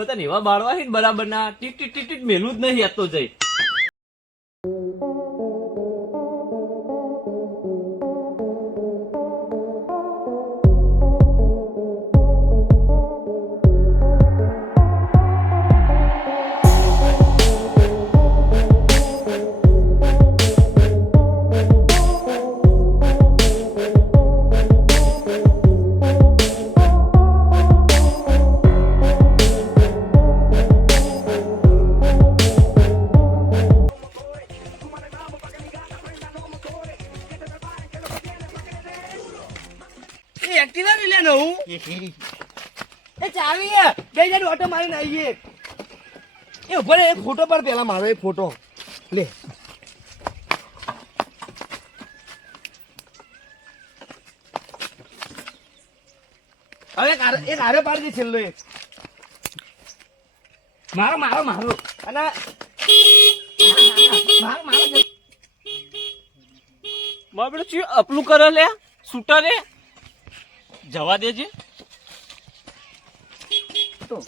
બધા એવા બાળવા છે ને બરાબર ના ટીટ ટીટ ટીટ ટીટ મેલું જ નહીં આતો જઈ. એક્ટિવા લઈ લેનો હું એ ચાવી બે જણ ઓટો મારીને આવીએ એ ઉભો રે એક ફોટો પર પેલા મારો એક ફોટો લે હવે એક આરે પાડી દે છેલ્લો એક મારો મારો મારો અને મારો મારો મારે બેટું ચિયો અપલું કરે લે શૂટર રે જવા દેજે. તો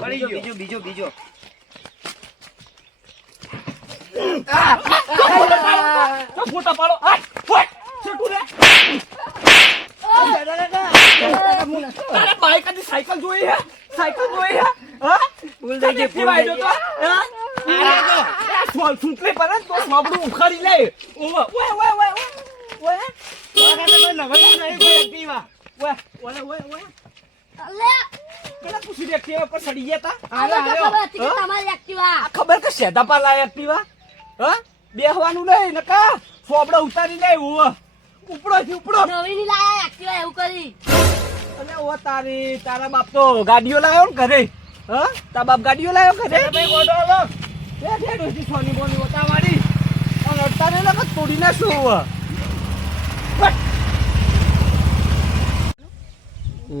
બીજો બીજો બીજો ફોટા પાડો તારે બાઈક અને સાયકલ જોઈ હે સાયકલ જોઈ હે હા ભૂલ થઈ ગઈ ભૂલ થઈ ગઈ સૂટલે પર તો સાબડું ઉખાડી લે ઓવા ઓય ઓય ઓય ઓય પેલા પૂછી દે એક્ટિવા પર સડી ગયા તા ખબર કે સેદા પર લાય એક્ટિવા હા બેહવાનું નહીં નકા સોબડા ઉતારી લે ઓવા ઉપડો થી ઉપડો નવીની લાયા એક્ટિવા એવું કરી અને ઓ તારા બાપ તો ગાડીઓ લાવ્યો ને ઘરે હા તારા બાપ ગાડીઓ લાવ્યો ઘરે ભાઈ ઓટો લો એ ડોસી સોની બોની ઓટા મારી અને અડતા ને લગત તોડી નાખશું ઓવા એ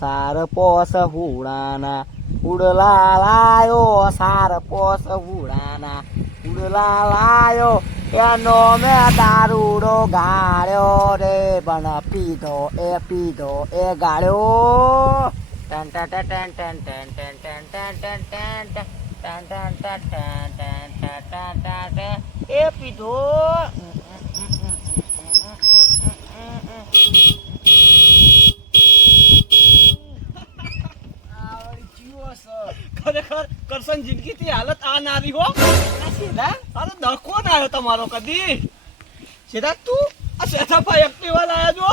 સાર પોસ હુડાના ઉડલા લાયો સાર પોસ હુડાના ઉડલા લાયો એનો મેં દારૂડો ગાળ્યો રે પણ પીધો એ ગાળ્યો ટન ટન ટન ટન ટન ટન ટન ટન ટન ટન ટન એ પીધો ખરેખર કરશન જિંદગી થી હાલત આ નારી હો અરે દખો ના આવ્યો તમારો કદી સીધા તું આ સેઠા ભાઈ એક્ટિવા લાયા જો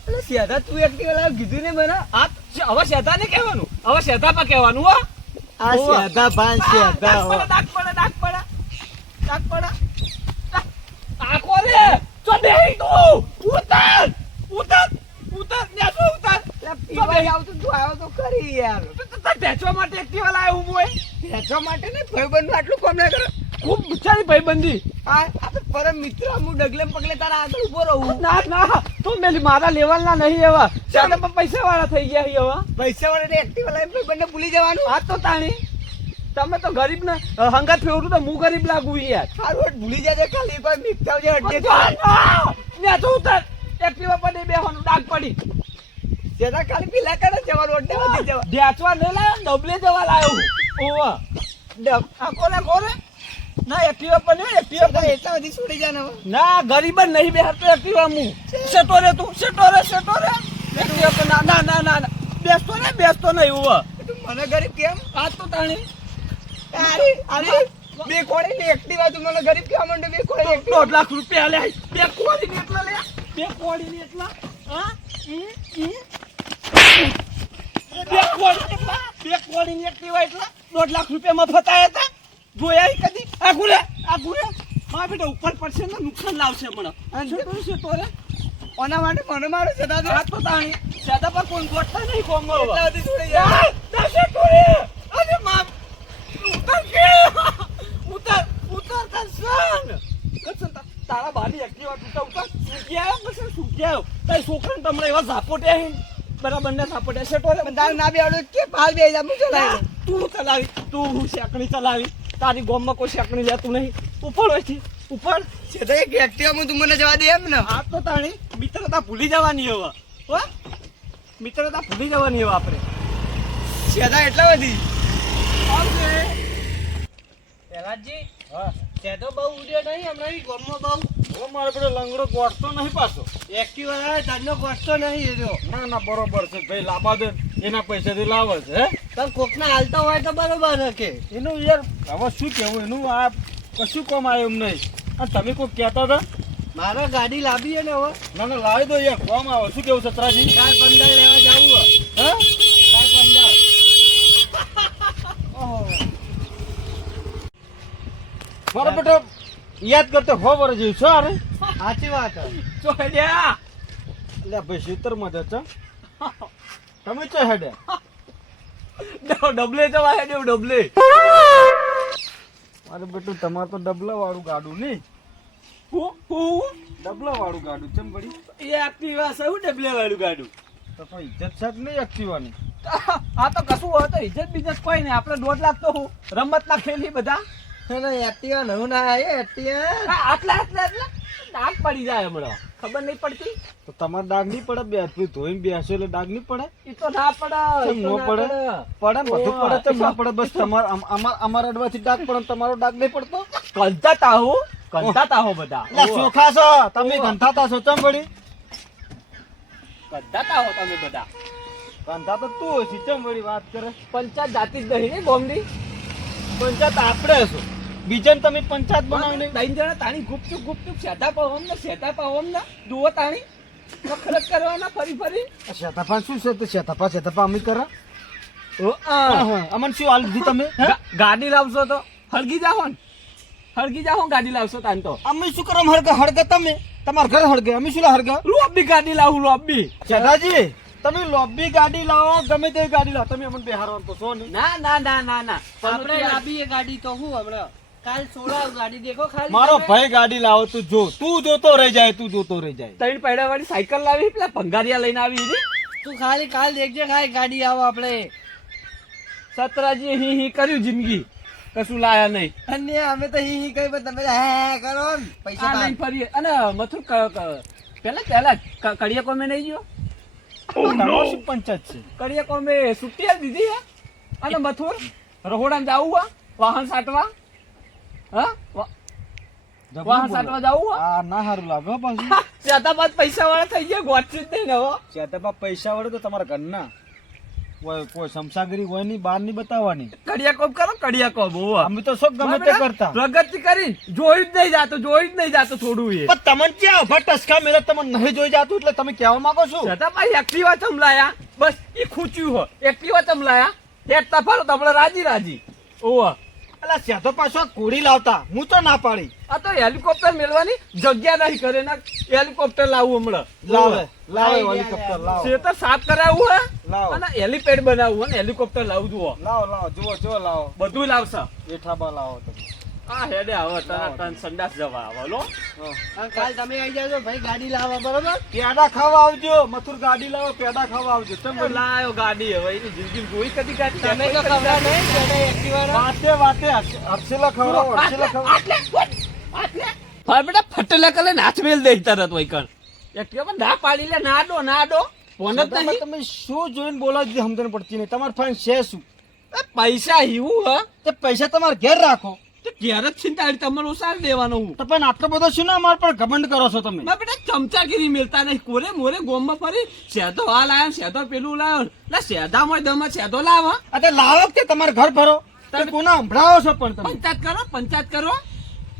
એટલે સેઠા તું એક્ટિવા લાવ્યો કીધું ને મને આ હવે સેઠા ને કહેવાનું હવે સેઠા પર કહેવાનું હો આ સેધા ભાન સેધા ડાક પડે આખો રે ચો બેહી તું ઉતાર ને શું ઉતાર પીવા આવતું તું આવ્યો તો ખરી યાર ભેચવા માટે એક્ટિવા લાવ્યો હું બોય ભેચવા માટે ને ભાઈબંધ આટલું કામ ના કરે ખૂબ બિચારી ભાઈબંધી આ તો પરમ મિત્ર હું ડગલે પગલે તારા આગળ ઉભો રહું ના તો મેલી મારા લેવલ ના નહીં એવા ચાલે પણ પૈસા વાળા થઈ ગયા હવે પૈસા વાળા એક્ટિવા લાઈન ભાઈબંધને ભૂલી જવાનું આ તો તાણી તમે તો ગરીબ ને હંગાત ફેવરું તો હું ગરીબ લાગુ યાર સારું ભૂલી જાય ખાલી કોઈ મિત્ર જે અડે ને તો ઉતર એક્ટિવા પર બેહવાનું ડાક પડી સેધા ખાલી પીલા કરે જવાનું અડે વધી જવા ધ્યાચવા ન લાયો ડબલે જવા લાયો ઓવા આખો ને કોરે ના એક્ટિવા પર નહીં એક્ટિવા પર એટલા બધી છોડી જાય ના ગરીબ જ નહીં બેહતો એક્ટિવા હું સેટો રે એક્ટિવા પર ના બેસતો નહીં ઓવા તું મને ગરીબ કેમ આ તો તાણી અરે બે કોડી ની એક્ટિવા તું મને ગરીબ કેવા માંડે બે કોડી 1.5 લાખ રૂપિયા લે બે કોડી ની એટલા હા બે કોડી ની એક્ટિવા એટલા 1.5 લાખ રૂપિયા મફત આયા હતા જોયા કદી આગુ રે મારા બેટા ઉપર પડશે ને નુકસાન લાવશે મને છે તો રે ઓના માટે મને મારો સેદા દે હાથ તો તાણી સેદા પર કોણ ગોઠતા નહીં કોંગો એટલા બધી છોડી જાય દશે તો રે અરે માં ઉતર કરશન તારા બાની એક્ટિવા ઉતર સુગ્યા તારી છોકરાને તમને એવા ઝાપોટે બરાબર ને ઝાપોટે છે તો તારે ના બે આવડે કે પાલ બે જા હું ચલાવી તું શેકણી ચલાવી તારી ગોમમાં કોઈ શકણી લેતું નહીં. ઉપર હોય છે ઉપર. છેતા એક એક્ટિવામાં તું મને જવા દે એમ ને? આ તો તાણી મિત્રતા ભૂલી જવાની હવે. હો મિત્રતા ભૂલી જવાની હવે આપણે. છેતા એટલા બધી આવજે. પ્રહલાદજી, હા શેઠો બહુ ઉડ્યો નહીં હમણાં ઈ ગામમાં બહુ. ઓ મારો પેલો લંગડો ગોઠતો નહીં પાછો. એક્ટિવા તારનો ગોઠતો નહીં એ રહ્યો. ના ના બરોબર છે ભાઈ, લાવવા દે એના પૈસાથી લાવે છે. હે તમે કોકના હાલતા હોય તો બરોબર છે કે. એનું યાર હવે શું કેવું, એનું આ કશું કામ આવ્યું એમ નહીં. અને તમે કોઈ કહેતા હતા? મારે ગાડી લાવી છે ને હવે. ના ના લાવી દો યાર, કામ આવે. શું કેવું સતરાજી? કાલ 15 લેવા જાવું છે. હા કાલ 15. મારો બેટો યાદ કરતો હો વર જેવું છો. અરે સાચી વાત છે. ચોહેડ્યા એટલે ભાઈ 70 માં જતા તમે ચોહેડ્યા ડબલે જવા હેડ્યો ડબલે. મારે બેટું તમારે તો ડબલા વાળું ગાડું નહીં. ડબલા વાળું ગાડું ચમ પડી એ એક્ટિવા છે. હું ડબલે વાળું ગાડું તો કોઈ ઇજ્જત છે નહીં એક્ટિવાની. આ તો કશું હોય તો ઇજ્જત બીજત કોઈ નહીં. આપણે 1.5 લાખ તો હું રમત ના ખેલી બધા. એક્ટિવા નવું ના આવે એક્ટિવા. આટલા આટલા આટલા ડાઘ પડી જાય હમણાં. ખબર નહીં પડતી તો તમારે ડાઘ નહીં પડે. બે હાથ ધોઈને બેસો એટલે ડાઘ નહીં પડે. એ તો ના પડે. કેમ નો પડે? પડે ને બધું પડે. તો ના પડે. બસ અમારા અડવાથી ડાઘ પડે, તમારો ડાઘ નહીં પડતો. કંટાતા હો બધા. ચોખા છો તમે, કંટાતા છો ચમ વળી. કંટાતા હો તમે બધા. કંટાતો તું હોય ચમ વળી વાત કરે. પંચાયત જાતી જ નહીં ને બોમડી. પંચાયત આપણે છો. બીજાને તમે પંચાયત બનાવીને 3 જણા તાણી ગુપચુપ શેતા પાવમ ને જુઓ તાણી નખરત કરવાના ફરી ફરી. શેતાપા શું છે? તો શેતાપા અમે કરે. અમન શું હાલ દીધી તમે? ગાડી લાવશો તો હળગી જાઓ ને. ગાડી લાવશો તાન તો અમે શું કરો? હળગે તમે તમારા ઘર હળગે. અમે શું હળગે? લોબી ગાડી લાવું લોબી. શેતાજી તમે લોબી ગાડી લાવો, ગમે તે ગાડી લાવો, તમે અમને બેહારવાનું તો છો નહીં. ના આપણે લાવીએ ગાડી તો હું હમણાં કાલ 16 ગાડી દેખો ખાલી. મારો ભાઈ ગાડી લાવો. તું જોતો રહી જાય. 3 પૈડા વાળી સાયકલ લાવી, પેલા ભંગારિયા લઈને આવી ને. તું ખાલી કાલ દેખજે ખાલી ગાડી આવો આપણે. સતરાજી હી કર્યું જિંદગી, કશું લાયા નહીં. અને અમે તો હી કઈ પણ તમે હે કરો ને પૈસા નહીં ફરીએ. અને મથુર પેલા કડિયા કોમે નહીં ગયો. પંચાયત છે કડિયા કોમે છૂટી દીધી હે. અને મથુર રહોડામાં જાવું વાહન સાટવા. વાહન સાટવા જાવું ના સારું લાગે પાછું. શેતાબાદ પૈસા વાળા થઈ ગયા. ગોઠવી જ નહીં ને હવે. શેતાબાદ પૈસા વાળા તો તમારા ઘરના કોઈ સમસાગરી હોય નહીં, બહાર નહીં બતાવવાની. કડિયા કોમ કરો. અમે તો શું ગમે તે કરતા. પ્રગતિ કરી જોઈ જ નહીં જાતો થોડું. એ પણ તમને ક્યાં ઉભા ટસકા મેરે તમને નહીં જોઈ જાતું એટલે તમે કહેવા માંગો છો? શેતાબાઈ એક્ટિવા ચમલાયા બસ એ ખૂચ્યું હો. એક્ટિવા ચમલાયા હેઠતા ફારો તમને રાજી. ઓવા અલા શેતો પાછો કોડી લાવતા. હું તો ના પાડી. આ તો હેલિકોપ્ટર મેળવાની જગ્યા નહીં કરે ને. હેલિકોપ્ટર લાવું હમણાં. લાવે હેલિકોપ્ટર લાવો. શેતર સાફ કરાવવું હે અને હેલિપેડ બનાવવું અને હેલિકોપ્ટર લાવું. જુઓ લાવો બધું લાવશે. બેઠાબા લાવો તમે. આ હેડે હવે તને સંડાસ જવા આવલો. કાલ તમે આવી જાજો ભાઈ ગાડી લાવવા બરોબર. પેડા ખાવા આવજો. મથુર ગાડી લાવો, પેડા ખાવા આવજો. તમે લાયો ગાડી. હવે એની જિંદગી જોઈ કદી ગાડી. તમે તો ખબર નહીં કે એક્ટિવા વાતે હર્ષેલા ખવડાવો. બેટા ફટેલા કલે નાચ મેલ દે તરત હોય કણ. એક્ટિવા ના પાડી લે. ના દો ફોન જ નહીં. તમે શું જોઈને બોલો જ સમજણ પડતી નહીં. તમારે ફાઈન છે શું? પૈસા હીવું હ તે પૈસા તમારે ઘેર રાખો. તો ઘેર જ છીનતા તમારે ઓસાર દેવાનો હું. તો પણ આટલો બધો શું ના અમાર પર ઘમંડ કરો છો તમે? બેટા ચમચાગીરી મેલતા નહીં. કોરે મોરે ગોમમાં ફરી શેધો આ લાયો, શેધો પેલું લાયો. એટલે શેધા મોય દમાં શેધો લાવો. અતે લાવો કે તમારે ઘર ભરો. તમે કોના સંભળાવો છો? પણ તમે પંચાયત કરો.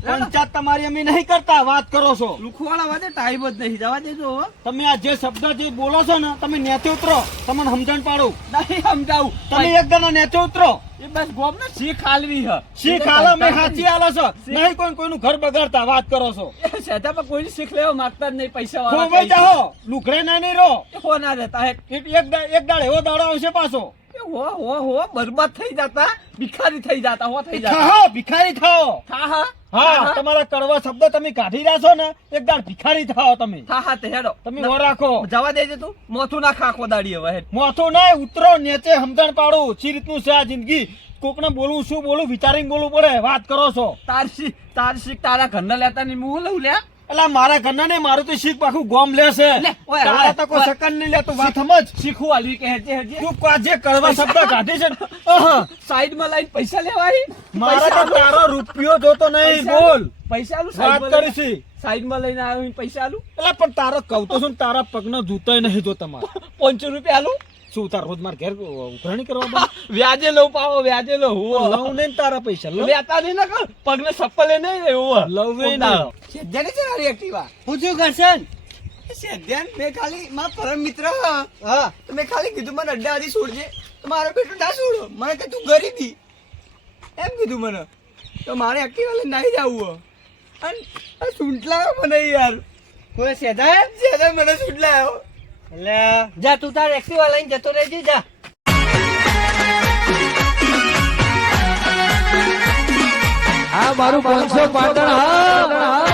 પંચાયત તમારી અમે નહીં કરતા. વાત કરો છો લુખવાળા વાદે ટાઈમ જ નહીં. જવા દેજો. તમે આ જે શબ્દ જે બોલો છો ને તમે નેચે ઉતરો. તમને સમજણ પાડું નહીં. સમજાવું તમે એક દાડા નેચે ઉતરો. એ બસ ગોમ ને શીખ આલવી હ. શીખ આલો મેં સાચી આલો છો નહીં. કોઈનું ઘર બગાડતા વાત કરો છો. સેતા પર કોઈ શીખ લેવા માંગતા જ નહીં. પૈસા વાળા ખોવાઈ જાઓ. લુખડે ના નહીં રહો. હો ના રહેતા હે. એક દાડે એવો દાડો આવશે પાછો. હો બરબાદ થઈ જતા. ભિખારી થઈ જતા. ભિખારી થાઓ. હા તમારા કડવા શબ્દ તમે કાઢી રહ્યા છો ને એકદમ ભિખારી થાઓ તમે. હા હા તે હેડો તમે વો રાખો. જવા દેજે તું મોથું ના ખાખો દાડી હવે હેડ. મોથું નહીં ઉતરો નીચે સમજણ પાડું સી રીતનું છે આ જિંદગી. કોકને બોલવું શું બોલું વિચારીને બોલવું પડે. વાત કરો છો તાર શીખ તારા ઘરના લેતા ની હું લઉં લે. એટલે મારા ઘરના ને મારું તો શીખ પાછું ગોમ લેશે. લે, ઓય, તારા તો કોઈ ઓય. સેકન્ડ નહીં લેતું. વાત સમજ. શીખું આલવી કે હેજે હેજે તું જે કડવા શબ્દ કાઢી છે ને, સાઈડ માં લાઈન પૈસા લેવાય. મારા તો તારો રૂપિયો જોતો નહીં. બોલ પૈસા આલું વાત કરી છે. સાઈડ માં લઈને આવ્યો પૈસા આલું. એટલે પણ તારો કહું તો છું ને, તારા પગનો જૂતોય નહીં જો તમારે. 500 રૂપિયા આલું. શું તાર રોજ માર ઘેર ઉઘરાણી કરવા દે? વ્યાજે લઉં પાવો વ્યાજે લઉં. લઉં નહીં તારા પૈસા લઉં. લેતા નહીં ના કર પગને ચપ્પલે નહીં એવું લઉં નહીં. શેધ્યાની છે મારી એક્ટિવા. હું શું કરશે શેધ્યાન મેં ખાલી મારા પરમ મિત્ર હા તો મેં ખાલી કીધું મને અડ્ડા આધી છોડજે તો મારો બેટો ના છોડો. મને કે તું ગરીબી એમ કીધું મને તો મારે એક્ટિવા લઈને નાહી જવું અને આ સૂંટલાયો મને યાર. કોઈ સેધા શેધ્યા મને સૂંટલાયો. એટલે જા તું તાર એક્ટિવા લઈને જતો રહેજે જા. આ મારું 500 પાટણ હા